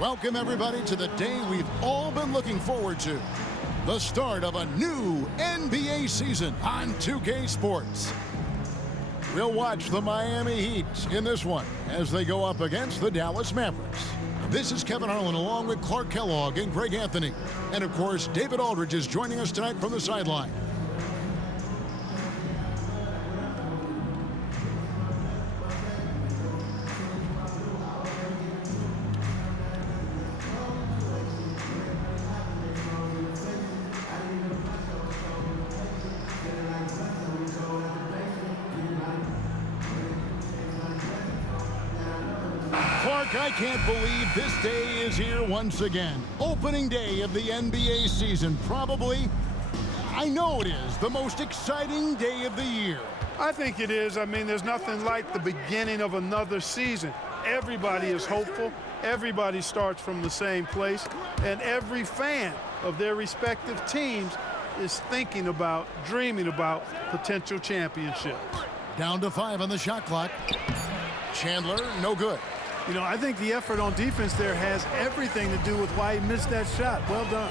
Welcome, everybody, to the day we've all been looking forward to. The start of a new NBA season on 2K Sports. We'll watch the Miami Heat in this one as they go up against the Dallas Mavericks. This is Kevin Harlan along with Clark Kellogg and Greg Anthony. And, of course, David Aldridge is joining us tonight from the sideline. I can't believe this day is here once again. Opening day of the NBA season. Probably, I know it is, the most exciting day of the year. I think it is. I mean, there's nothing like the beginning of another season. Everybody is hopeful. Everybody starts from the same place. And every fan of their respective teams is thinking about, dreaming about potential championships. Down to 5 on the shot clock. Chandler, no good. You know, I think the effort on defense there has everything to do with why he missed that shot. Well done.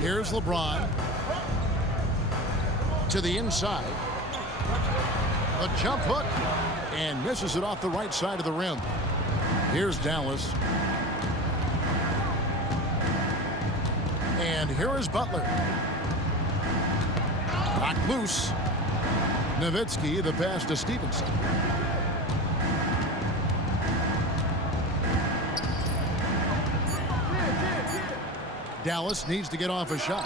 Here's LeBron. To the inside. A jump hook. And misses it off the right side of the rim. Here's Dallas. And here is Butler. Knocked loose. Nowitzki, the pass to Stevenson. Dallas needs to get off a shot.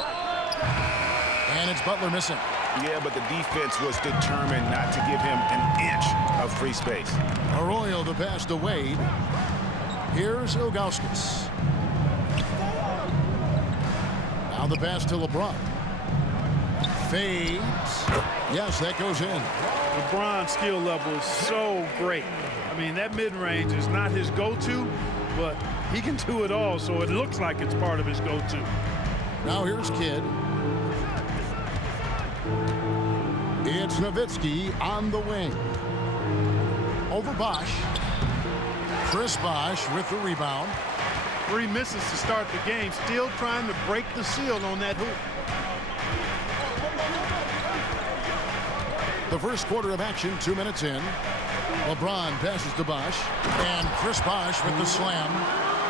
And it's Butler missing. Yeah, but the defense was determined not to give him an inch of free space. Arroyo, the pass to Wade. Here's Ilgauskas. Now the pass to LeBron. Fades. Yes, that goes in. LeBron's skill level is so great. I mean, that mid-range is not his go-to, but he can do it all, so it looks like it's part of his go-to. Now here's Kidd. It's Nowitzki on the wing. Over Bosh. Chris Bosh with the rebound. 3 misses to start the game, still trying to break the seal on that hoop. The first quarter of action, 2 minutes in. LeBron passes to Bosh. And Chris Bosh with the slam.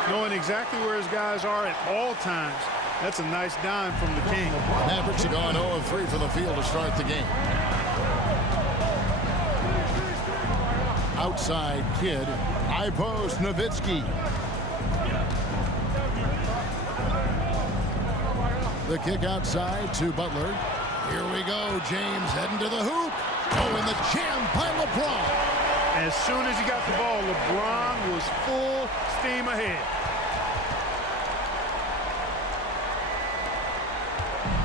Knowing exactly where his guys are at all times. That's a nice dime from the King. Mavericks have gone 0 of 3 for the field to start the game. Outside Kidd. High post, Nowitzki. The kick outside to Butler. Here we go. James heading to the hoop. Oh, and the jam by LeBron. As soon as he got the ball, LeBron was full steam ahead.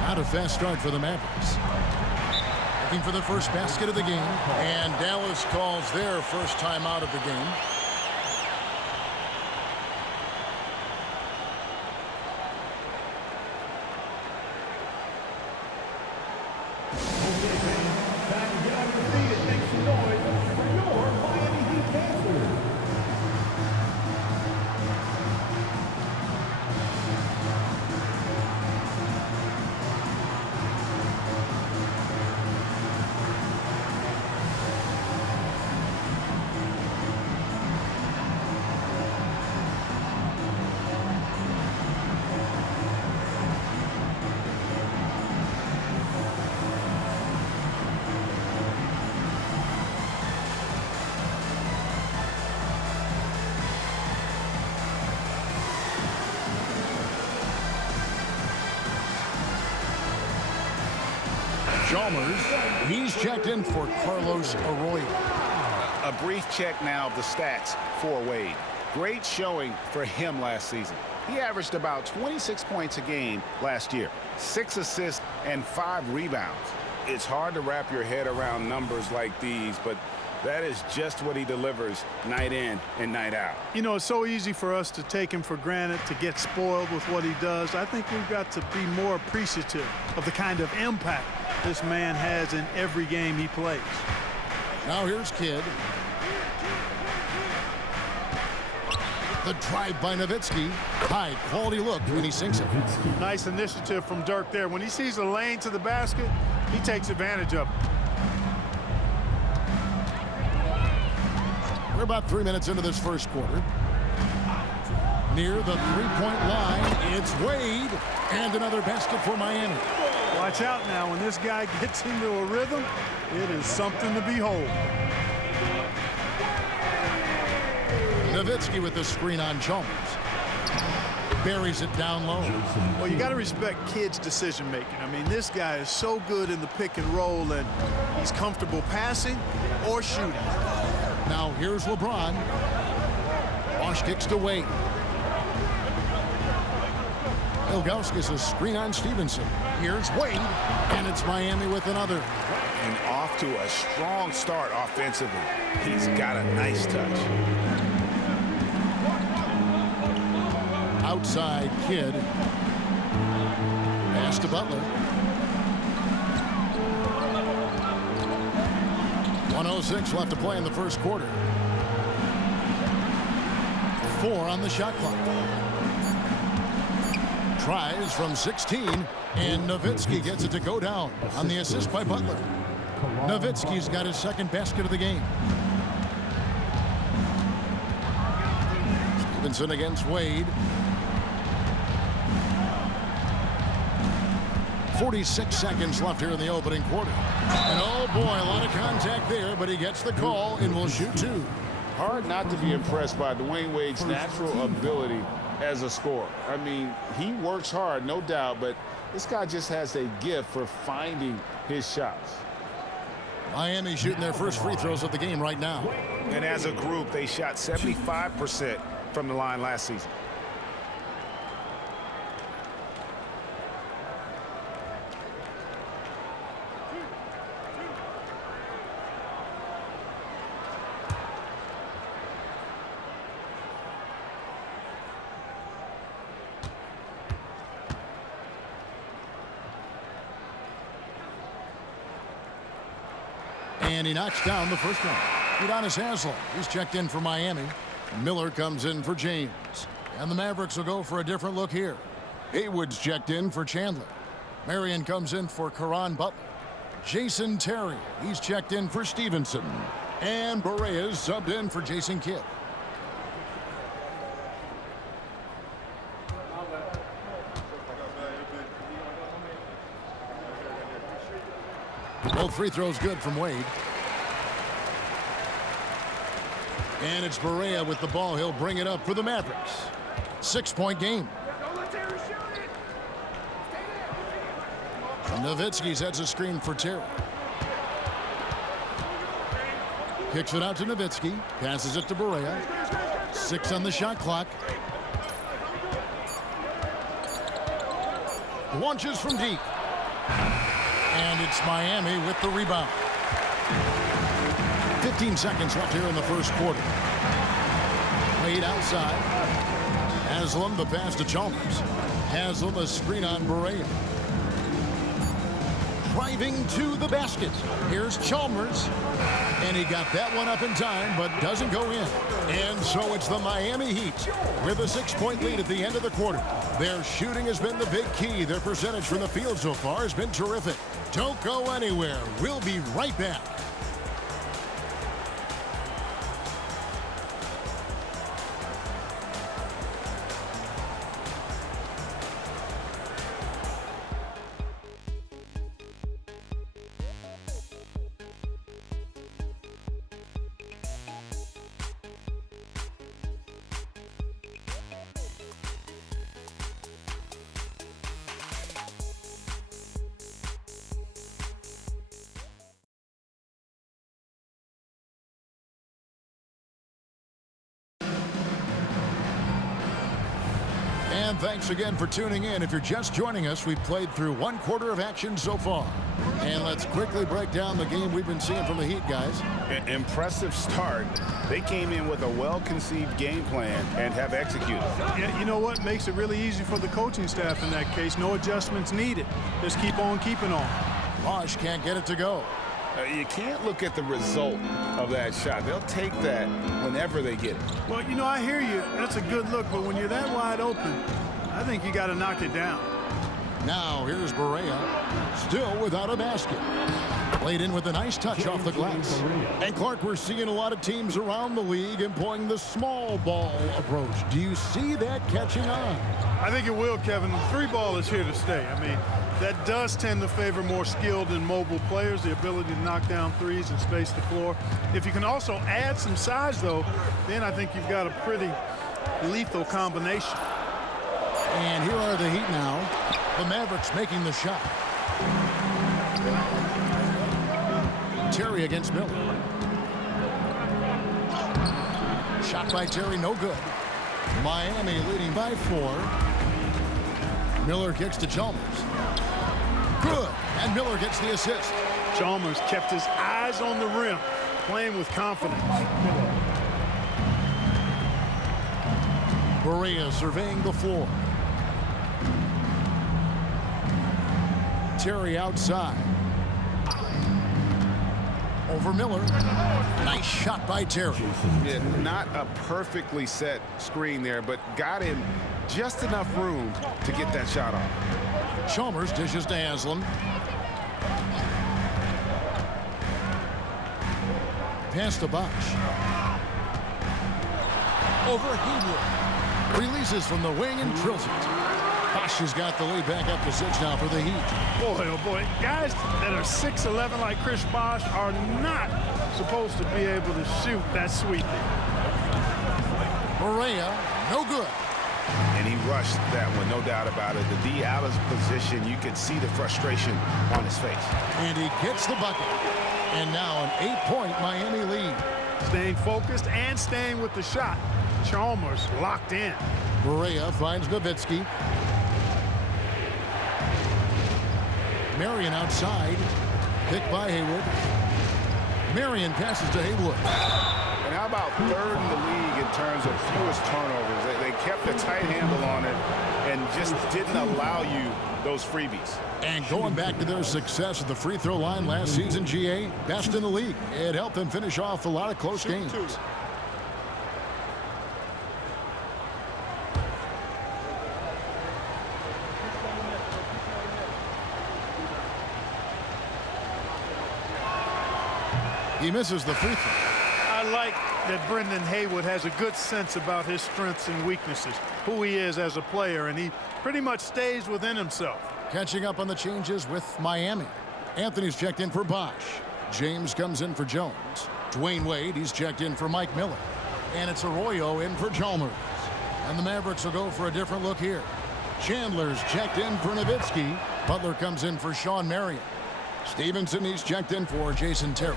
Not a fast start for the Mavericks. Looking for the first basket of the game. And Dallas calls their first time out of the game. Chalmers, he's checked in for Carlos Arroyo. A brief check now of the stats for Wade. Great showing for him last season. He averaged about 26 points a game last year, 6 assists and 5 rebounds. It's hard to wrap your head around numbers like these, but that is just what he delivers night in and night out. You know, it's so easy for us to take him for granted, to get spoiled with what he does. I think we've got to be more appreciative of the kind of impact this man has in every game he plays. Now here's Kidd. The drive by Nowitzki. High quality look when he sinks it. Nice initiative from Dirk there. When he sees a lane to the basket, he takes advantage of it. We're about 3 minutes into this first quarter. Near the three-point line, it's Wade. And another basket for Miami. Watch out now. When this guy gets into a rhythm, it is something to behold. Nowitzki with the screen on Chalmers. Buries it down low. Well, you got to respect kids' decision-making. I mean, this guy is so good in the pick and roll, and he's comfortable passing or shooting. Now here's LeBron. Bosch kicks to Wade. Ilgauskas a screen on Stevenson. Here's Wade, and it's Miami with another. And off to a strong start offensively. He's got a nice touch. Outside Kidd. Pass to Butler. 1:06 left to play in the first quarter. 4 on the shot clock. Tries from 16, and Nowitzki gets it to go down on the assist by Butler. Nowitzki's got his second basket of the game. Stevenson against Wade. 46 seconds left here in the opening quarter. And oh boy, a lot of contact there, but he gets the call and will shoot 2. Hard not to be impressed by Dwayne Wade's natural ability as a scorer. I mean, he works hard, no doubt, but this guy just has a gift for finding his shots. Miami shooting their first free throws of the game right now. And as a group, they shot 75% from the line last season. And he knocks down the first one. Udonis Haslem, he's checked in for Miami. Miller comes in for James. And the Mavericks will go for a different look here. Haywood's checked in for Chandler. Marion comes in for Caron Butler. Jason Terry, he's checked in for Stevenson. And Berea's subbed in for Jason Kidd. Both free throws good from Wade. And it's Berea with the ball. He'll bring it up for the Mavericks. 6-point game. Nowitzki sets a screen for Terry. Kicks it out to Nowitzki. Passes it to Berea. 6 on the shot clock. Launches from deep. And it's Miami with the rebound. 15 seconds left here in the first quarter. Wade outside. Haslem the pass to Chalmers. Haslem a screen on Berea. Driving to the basket. Here's Chalmers. And he got that one up in time, but doesn't go in. And so it's the Miami Heat with a 6-point lead at the end of the quarter. Their shooting has been the big key. Their percentage from the field so far has been terrific. Don't go anywhere. We'll be right back. And thanks again for tuning in. If you're just joining us, we've played through 1 quarter of action so far. And let's quickly break down the game we've been seeing from the Heat, guys. An impressive start. They came in with a well-conceived game plan and have executed. Yeah, you know what makes it really easy for the coaching staff in that case? No adjustments needed. Just keep on keeping on. Bosch can't get it to go. You can't look at the result of that shot. They'll take that whenever they get it. Well, you know, I hear you. That's a good look, but when you're that wide open, I think you got to knock it down. Now here's Barea, still without a basket. Played in with a nice touch off the glass. And Clark, we're seeing a lot of teams around the league employing the small ball approach. Do you see that catching on? I think it will, Kevin. The three ball is here to stay. I mean, that does tend to favor more skilled and mobile players, the ability to knock down threes and space the floor. If you can also add some size, though, then I think you've got a pretty lethal combination. And here are the Heat now. The Mavericks making the shot. Terry against Miller. Shot by Terry, no good. Miami leading by 4. Miller kicks to Chalmers. Good, and Miller gets the assist. Chalmers kept his eyes on the rim, playing with confidence. Barea surveying the floor. Terry outside. Over Miller. Nice shot by Terry. Yeah, not a perfectly set screen there, but got him just enough room to get that shot off. Chalmers dishes to Haslam. Pass to Bosch. Over Haywood. Releases from the wing and drills it. Bosch has got the lead back up to 6 now for the Heat. Boy, oh boy, guys that are 6'11" like Chris Bosch are not supposed to be able to shoot that sweetly. Barea, no good. And he rushed that one, no doubt about it. The D out of position, you can see the frustration on his face. And he gets the bucket. And now an 8-point Miami lead. Staying focused and staying with the shot. Chalmers locked in. Barea finds Nowitzki. Marion outside. Picked by Haywood. Marion passes to Haywood. And how about third in the league in terms of fewest turnovers? They kept a tight handle on it and just didn't allow you those freebies. And going back to their success at the free throw line last season, GA, best in the league. It helped them finish off a lot of close games. He misses the free throw. I like that Brendan Haywood has a good sense about his strengths and weaknesses, who he is as a player, and he pretty much stays within himself. Catching up on the changes with Miami. Anthony's checked in for Bosch. James comes in for Jones. Dwayne Wade, he's checked in for Mike Miller. And it's Arroyo in for Chalmers. And the Mavericks will go for a different look here. Chandler's checked in for Nowitzki. Butler comes in for Sean Marion. Stevenson, he's checked in for Jason Terry.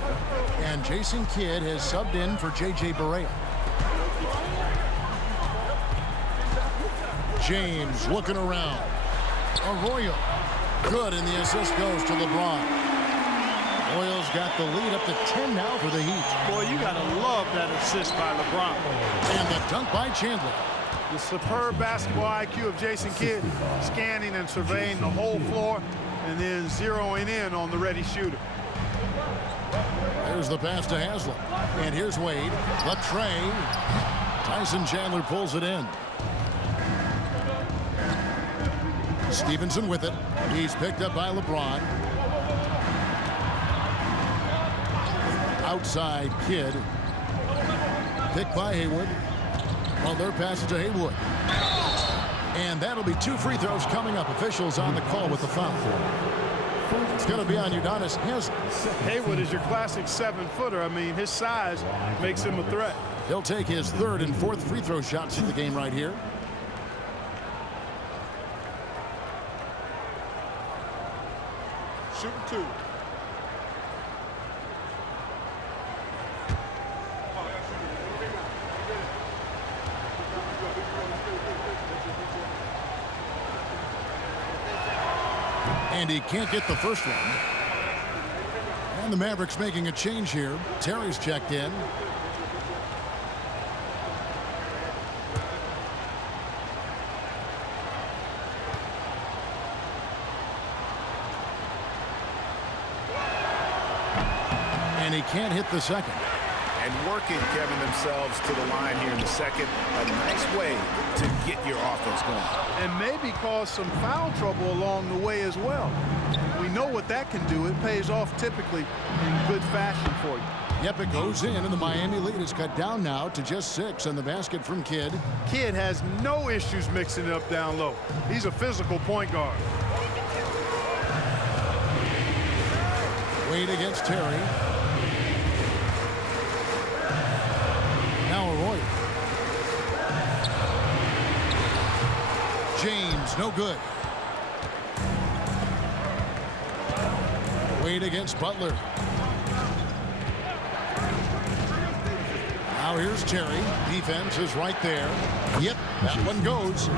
And Jason Kidd has subbed in for J.J. Barea. James looking around. Arroyo. Good, and the assist goes to LeBron. Royals got the lead up to 10 now for the Heat. Boy, you got to love that assist by LeBron. And the dunk by Chandler. The superb basketball IQ of Jason Kidd, scanning and surveying the whole floor, and then zeroing in on the ready shooter. There's the pass to Haslam. And here's Wade. The tray. Tyson Chandler pulls it in. Stevenson with it. He's picked up by LeBron. Outside Kidd. Picked by Haywood. Well, their pass to Haywood. And that'll be 2 free throws coming up. Officials on the call with the foul. It's going to be on Udonis Haslam. Haywood is your classic 7-footer. I mean, his size makes him a threat. He'll take his 3rd and 4th free throw shots of the game right here. Shooting 2. And he can't get the first one. And the Mavericks making a change here. Terry's checked in. And he can't hit the second. And working, Kevin, themselves to the line here in the second. A nice way to get your offense going. And maybe cause some foul trouble along the way as well. We know what that can do. It pays off typically in good fashion for you. Yep, it goes in, and the Miami lead is cut down now to just 6 on the basket from Kidd. Kidd has no issues mixing it up down low. He's a physical point guard. Wade against Terry. Now Arroyo. James, no good. Wade against Butler. Now here's Terry. Defense is right there. Yep, that one goes.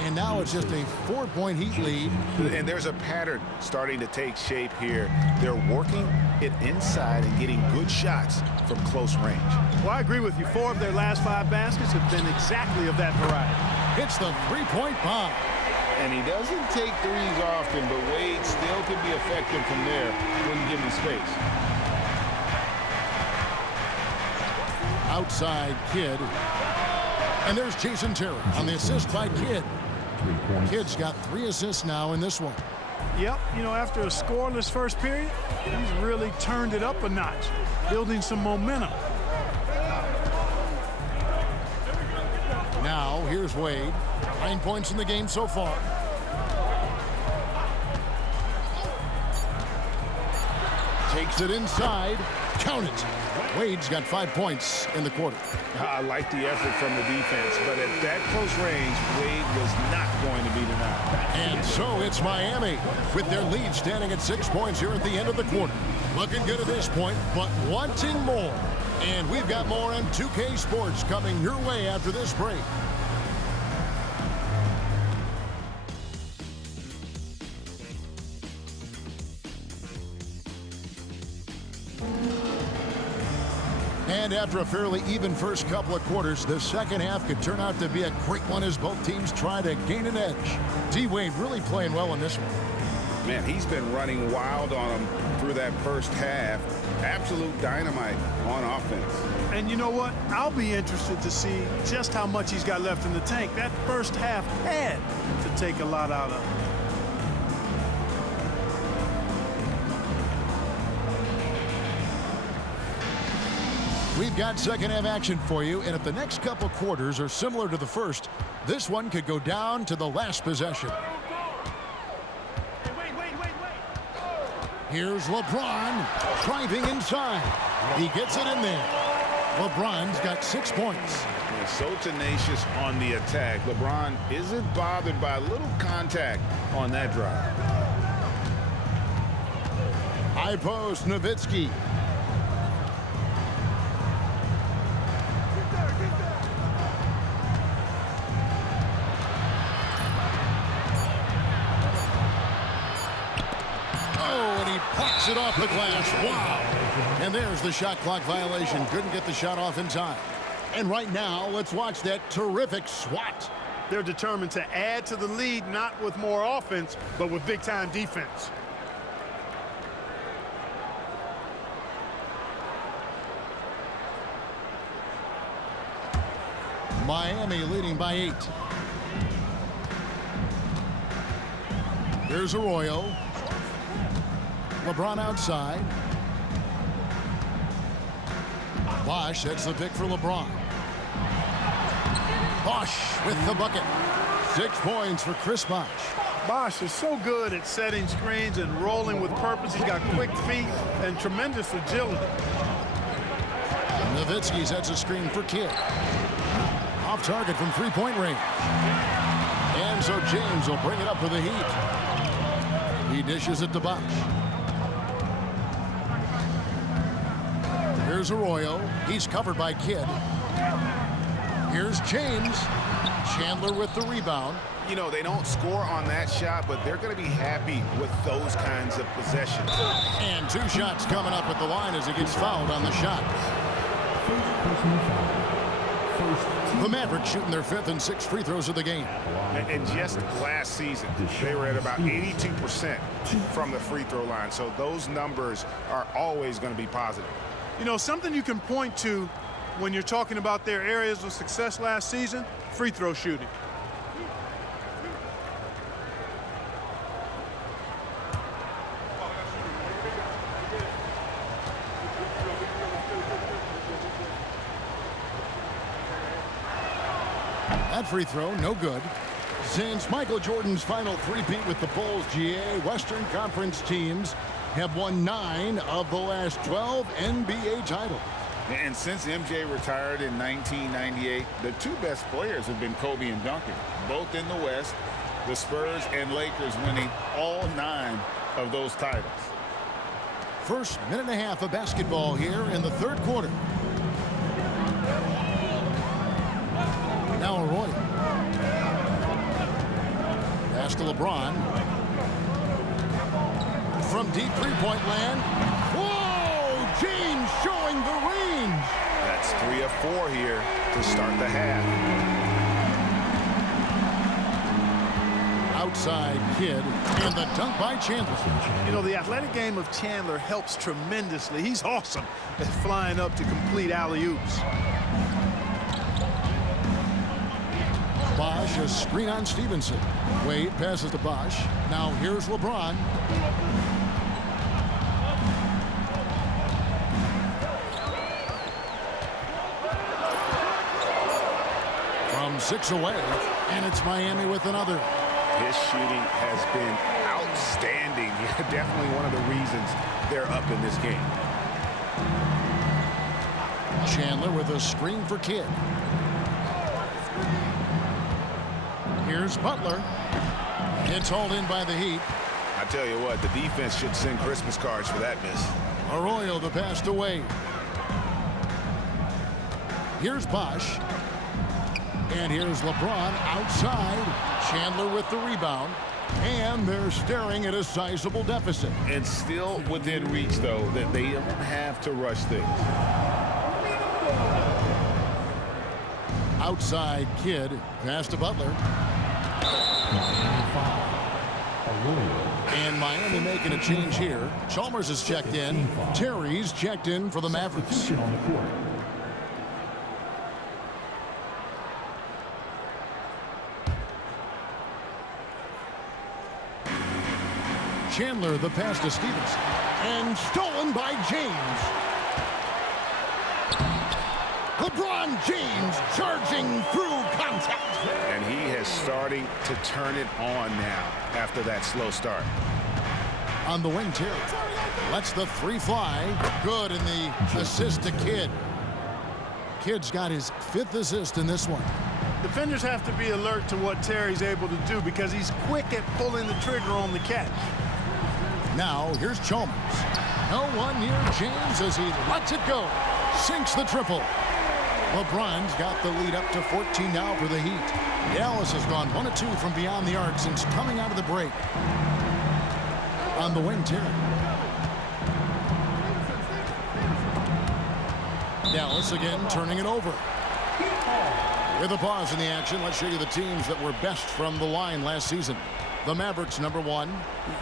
And now it's just a 4-point Heat lead. And there's a pattern starting to take shape here. They're working it inside and getting good shots from close range. Well, I agree with you. 4 of their last 5 baskets have been exactly of that variety. It's the 3-point bomb. And he doesn't take threes often, but Wade still can be effective from there when given space. Outside Kidd. And there's Jason Terry on the assist by Kidd. Kidd's got 3 assists now in this one. Yep, you know, after a scoreless first period, he's really turned it up a notch, building some momentum. Now, here's Wade. 9 points in the game so far. Takes it inside. Count it. Wade's got 5 points in the quarter. I like the effort from the defense, but at that close range, Wade was not going to be denied. And so it's Miami with their lead standing at 6 points here at the end of the quarter. Looking good at this point, but wanting more. And we've got more on 2K Sports coming your way after this break. And after a fairly even first couple of quarters, the second half could turn out to be a great one as both teams try to gain an edge. D-Wade really playing well in this one. Man, he's been running wild on him through that first half. Absolute dynamite on offense. And you know what? I'll be interested to see just how much he's got left in the tank. That first half had to take a lot out of him. We've got second half action for you, and if the next couple quarters are similar to the first, this one could go down to the last possession. Here's LeBron driving inside. He gets it in there. LeBron's got 6 points. Yeah, so tenacious on the attack. LeBron isn't bothered by a little contact on that drive. High post, Nowitzki. Pucks it off the glass. Wow. And there's the shot clock violation. Couldn't get the shot off in time. And right now, let's watch that terrific swat. They're determined to add to the lead, not with more offense, but with big-time defense. Miami leading by 8. Here's Arroyo. LeBron outside. Bosh, that's the pick for LeBron. Bosh with the bucket. 6 points for Chris Bosh. Bosh is so good at setting screens and rolling with purpose. He's got quick feet and tremendous agility. Nowitzki sets a screen for Kidd. Off target from 3-point range. And so James will bring it up for the Heat. He dishes it to Bosh. Here's Arroyo. He's covered by Kidd. Here's James. Chandler with the rebound. You know, they don't score on that shot, but they're going to be happy with those kinds of possessions. And 2 shots coming up at the line as he gets fouled on the shot. The Mavericks shooting their 5th and 6th free throws of the game. And just last season, they were at about 82% from the free throw line. So those numbers are always going to be positive. You know, something you can point to when you're talking about their areas of success last season, free throw shooting. That free throw, no good. Since Michael Jordan's final three-peat with the Bulls, GA, Western Conference teams have won 9 of the last 12 NBA titles. And since MJ retired in 1998, the 2 best players have been Kobe and Duncan, both in the West. The Spurs and Lakers winning all 9 of those titles. First minute and a half of basketball here in the 3rd quarter. Now Arroyo. Pass to LeBron. From deep three-point land. Whoa! James showing the range. That's 3 of 4 here to start the half. Outside Kid. And the dunk by Chandler. You know, the athletic game of Chandler helps tremendously. He's awesome at flying up to complete alley-oops. Bosh, a screen on Stevenson. Wade passes to Bosh. Now here's LeBron. From 6 away, and it's Miami with another. His shooting has been outstanding. Definitely one of the reasons they're up in this game. Chandler with a screen for Kidd. Here's Butler. It's hauled in by the Heat. I tell you what, the defense should send Christmas cards for that miss. Arroyo the pass to Wade. Here's Bosh. And here's LeBron outside. Chandler with the rebound. And they're staring at a sizable deficit. And still within reach, though, that they don't have to rush things. Outside Kidd. Pass to Butler. And Miami making a change here. Chalmers is checked in. Terry's checked in for the Mavericks. Chandler the pass to Stevenson. And stolen by James. LeBron James charging through contact. And he is starting to turn it on now after that slow start. On the wing, Terry lets the 3 fly. Good, and the assist to Kidd. Kidd's got his 5th assist in this one. Defenders have to be alert to what Terry's able to do because he's quick at pulling the trigger on the catch. Now, here's Chalmers. No one near James as he lets it go. Sinks the triple. LeBron's got the lead up to 14 now for the Heat. Dallas has gone 1 of 2 from beyond the arc since coming out of the break. On the wing, Terry. Dallas again turning it over. With a pause in the action, let's show you the teams that were best from the line last season. The Mavericks, number 1.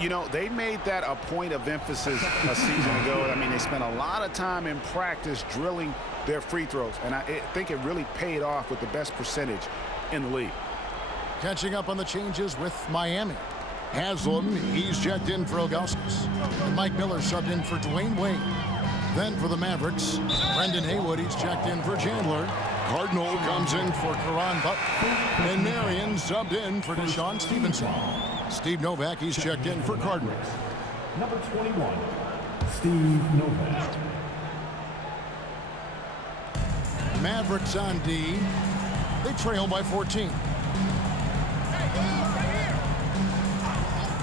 You know, they made that a point of emphasis a season ago. I mean, they spent a lot of time in practice drilling their free throws, and I think it really paid off with the best percentage in the league. Catching up on the changes with Miami. Haslam, he's checked in for Ilgauskas. And Mike Miller subbed in for Dwayne Wade. Then for the Mavericks, Brendan Haywood, he's checked in for Chandler. Cardinal comes in for Karan Butler. And Marion subbed in for Deshaun Stevenson. Steve Novak, he's checked in for Cardinal. Number 21, Steve Novak. Mavericks on D. They trail by 14.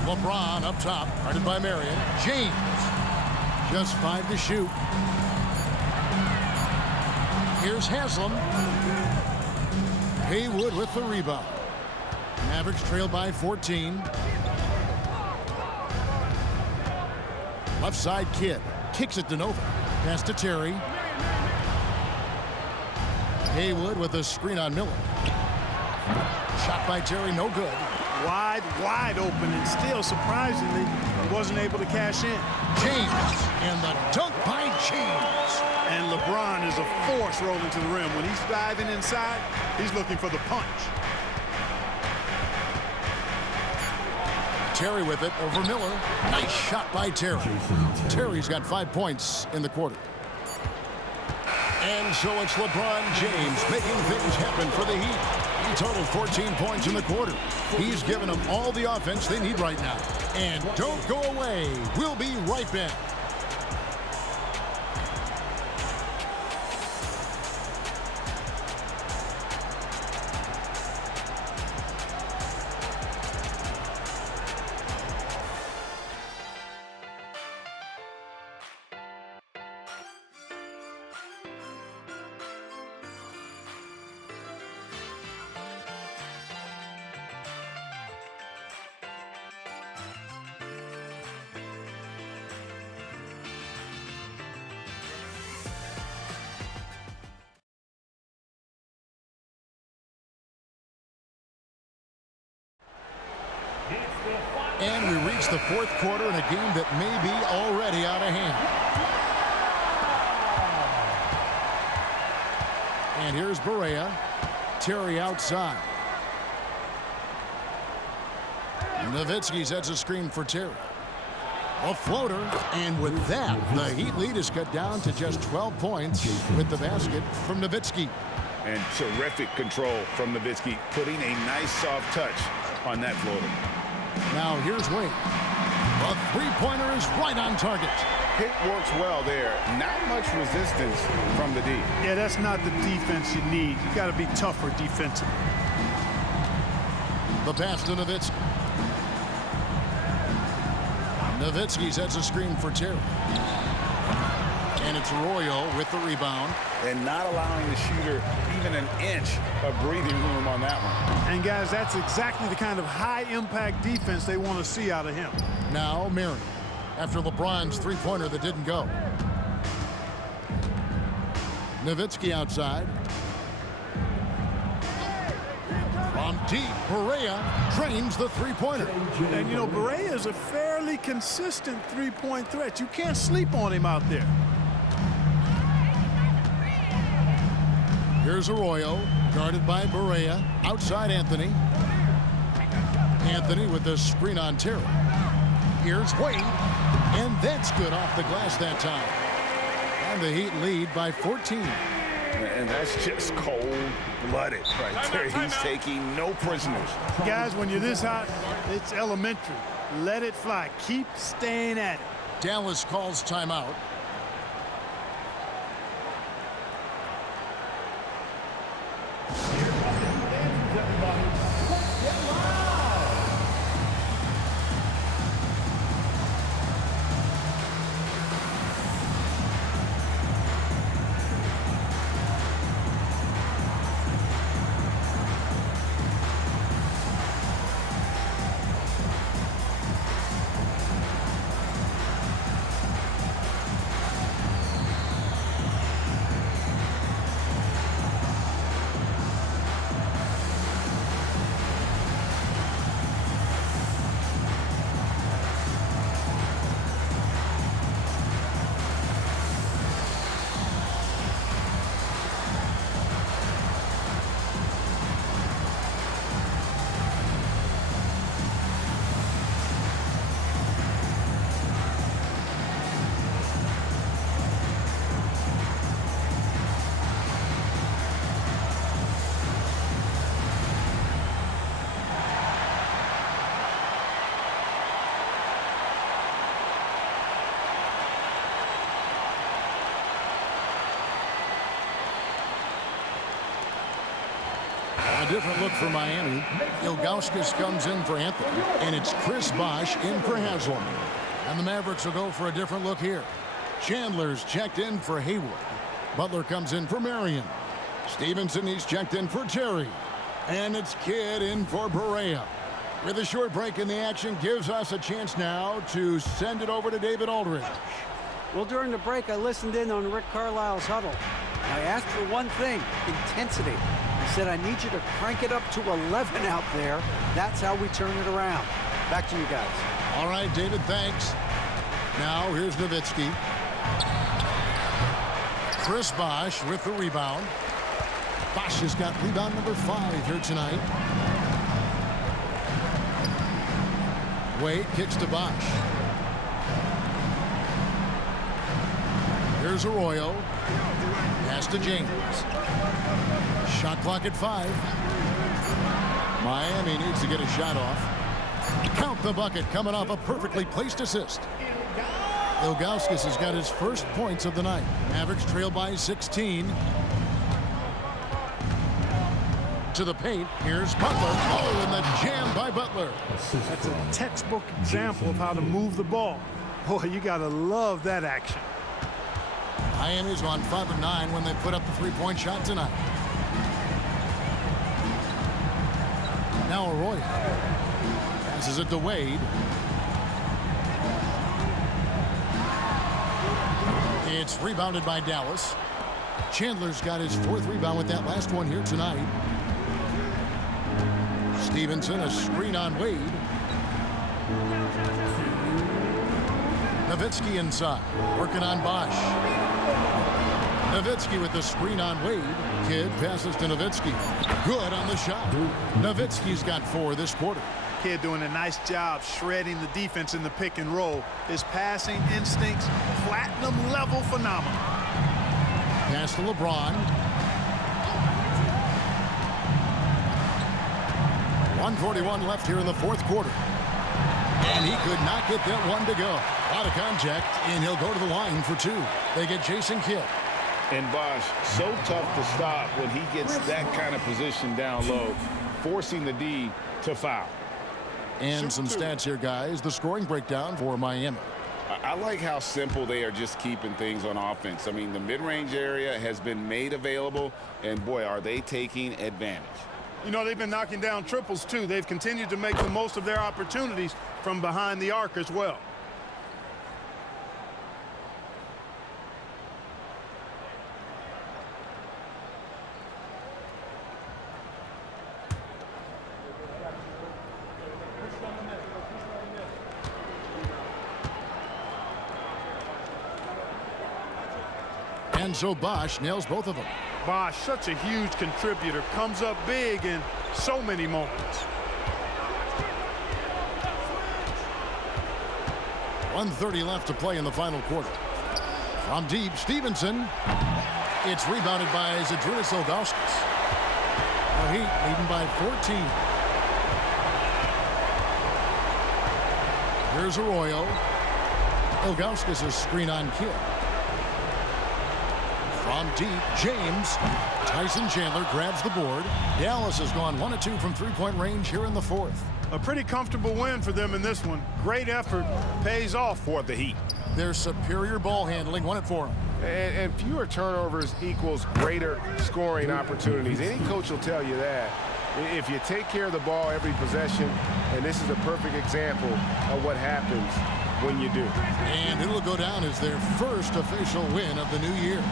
LeBron up top, guarded by Marion. James, just 5 to shoot. Here's Haslam. Haywood with the rebound. Mavericks trail by 14. Left side, Kidd. Kicks it to Nova. Pass to Terry. Haywood with a screen on Miller. Shot by Terry, no good. Wide open, and still, surprisingly, he wasn't able to cash in. James, and the dunk by James. And LeBron is a force rolling to the rim. When he's diving inside, he's looking for the punch. Terry with it over Miller. Nice shot by Terry. Terry's got 5 points in the quarter. And so it's LeBron James making things happen for the Heat. He totaled 14 points in the quarter. He's given them all the offense they need right now. And don't go away. We'll be right back. And we reach the fourth quarter in a game that may be already out of hand. And here's Barea. Terry outside. Nowitzki sets a screen for Terry. A floater. And with that, the Heat lead is cut down to just 12 points with the basket from Nowitzki. And terrific control from Nowitzki, putting a nice soft touch on that floater. Now here's Wade. A three-pointer is right on target. Pick works well there. Not much resistance from the D. Yeah, that's not the defense you need. You got to be tougher defensively. The pass to Nowitzki. Nowitzki sets a screen for Terry. And it's Royal with the rebound. And not allowing the shooter even an inch of breathing room on that one. And, guys, that's exactly the kind of high-impact defense they want to see out of him. Now Marion, after LeBron's three-pointer that didn't go. Nowitzki outside. From deep, Barea drains the three-pointer. And, you know, Barea is a fairly consistent three-point threat. You can't sleep on him out there. Here's Arroyo, guarded by Barea. Outside Anthony. Anthony with the screen on Terry. Here's Wade. And that's good off the glass that time. And the Heat lead by 14. And that's just cold-blooded right there. He's taking no prisoners. Guys, when you're this hot, it's elementary. Let it fly. Keep staying at it. Dallas calls timeout. A different look for Miami. Ilgauskas comes in for Anthony. And it's Chris Bosh in for Haslam. And the Mavericks will go for a different look here. Chandler's checked in for Haywood. Butler comes in for Marion. Stevenson, he's checked in for Terry. And it's Kidd in for Barea. With a short break in the action, gives us a chance now to send it over to David Aldridge. Well, during the break, I listened in on Rick Carlisle's huddle. I asked for one thing, intensity. He said, I need you to crank it up to 11 out there. That's how we turn it around. Back to you guys. All right, David, thanks. Now, here's Nowitzki. Chris Bosh with the rebound. Bosh has got rebound number 5 here tonight. Wade kicks to Bosh. Here's Arroyo. Pass to James. Shot clock at 5. Miami needs to get a shot off. Count the bucket coming off a perfectly placed assist. Ilgauskas has got his first points of the night. Mavericks trail by 16. To the paint. Here's Butler. Oh, and the jam by Butler. That's a textbook example of how to move the ball. Boy, you got to love that action. Miami's gone 5 of 9 when they put up the three-point shot tonight. Now Arroyo passes it to Wade. It's rebounded by Dallas. Chandler's got his 4th rebound with that last one here tonight. Stevenson, a screen on Wade. Nowitzki inside, working on Bosh. Nowitzki with the screen on Wade. Kidd passes to Nowitzki. Good on the shot. Nowitzki's got 4 this quarter. Kidd doing a nice job shredding the defense in the pick and roll. His passing instincts, platinum level phenomenal. Pass to Lebron. 1:41 left here in the 4th quarter. And he could not get that one to go. A lot of contact, and he'll go to the line for 2. They get Jason Kidd. And Bosh, so tough to stop when he gets that kind of position down low, forcing the D to foul. And some stats here, guys. The scoring breakdown for Miami. I like how simple they are just keeping things on offense. I mean, the mid-range area has been made available, and boy, are they taking advantage. You know, they've been knocking down triples, too. They've continued to make the most of their opportunities from behind the arc as well. And so Bosh nails both of them. Bosh, such a huge contributor, comes up big in so many moments. 1:30 left to play in the final quarter. From deep, Stevenson. It's rebounded by Zydrunas Ilgauskas. The Heat leading by 14. Here's Arroyo. Ilgauskas' screen on Kidd. From deep, James. Tyson Chandler grabs the board. Dallas has gone 1 of 2 from three-point range here in the 4th. A pretty comfortable win for them in this one. Great effort pays off for the Heat. Their superior ball handling won it for them. And fewer turnovers equals greater scoring opportunities. Any coach will tell you that. If you take care of the ball every possession, and this is a perfect example of what happens when you do. And it'll go down as their first official win of the new year.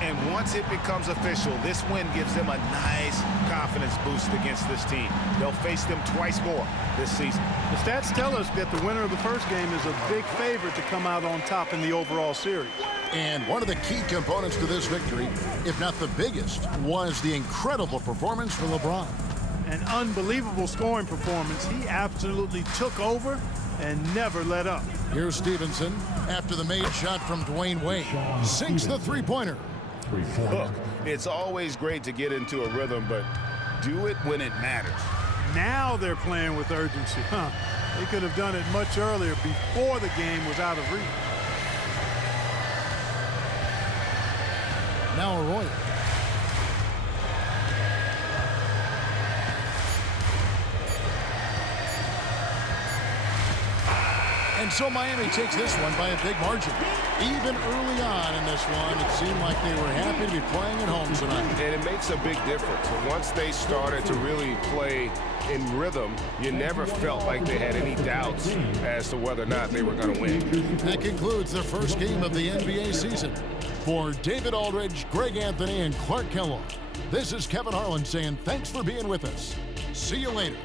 And once it becomes official, this win gives them a nice confidence boost against this team. They'll face them twice more this season. The stats tell us that the winner of the first game is a big favorite to come out on top in the overall series. And one of the key components to this victory, if not the biggest, was the incredible performance from LeBron. An unbelievable scoring performance. He absolutely took over and never let up. Here's Stevenson after the made shot from Dwayne Wade. Sinks the three-pointer. Look, it's always great to get into a rhythm, but do it when it matters. Now they're playing with urgency. They could have done it much earlier before the game was out of reach. Now Arroyo. And so Miami takes this one by a big margin. Even early on in this one, it seemed like they were happy to be playing at home tonight. And it makes a big difference. Once they started to really play in rhythm, you never felt like they had any doubts as to whether or not they were going to win. That concludes the first game of the NBA season. For David Aldridge, Greg Anthony, and Clark Kellogg, this is Kevin Harlan saying thanks for being with us. See you later.